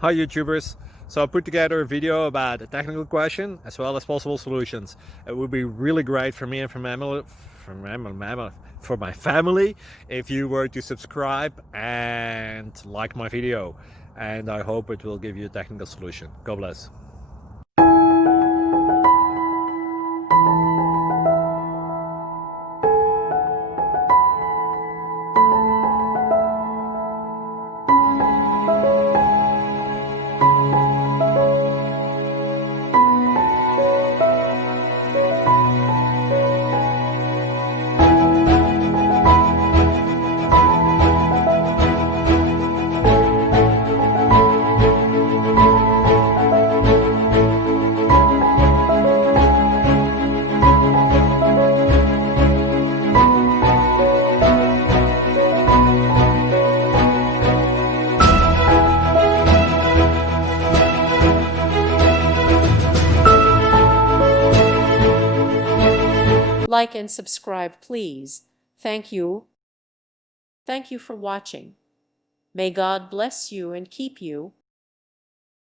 Hi YouTubers! So I put together a video about a technical question as well as possible solutions. It would be really great for me and for my family if you were to subscribe and like my video, and I hope it will give you a technical solution. God bless. Like and subscribe, please. Thank you. Thank you for watching. May God bless you and keep you.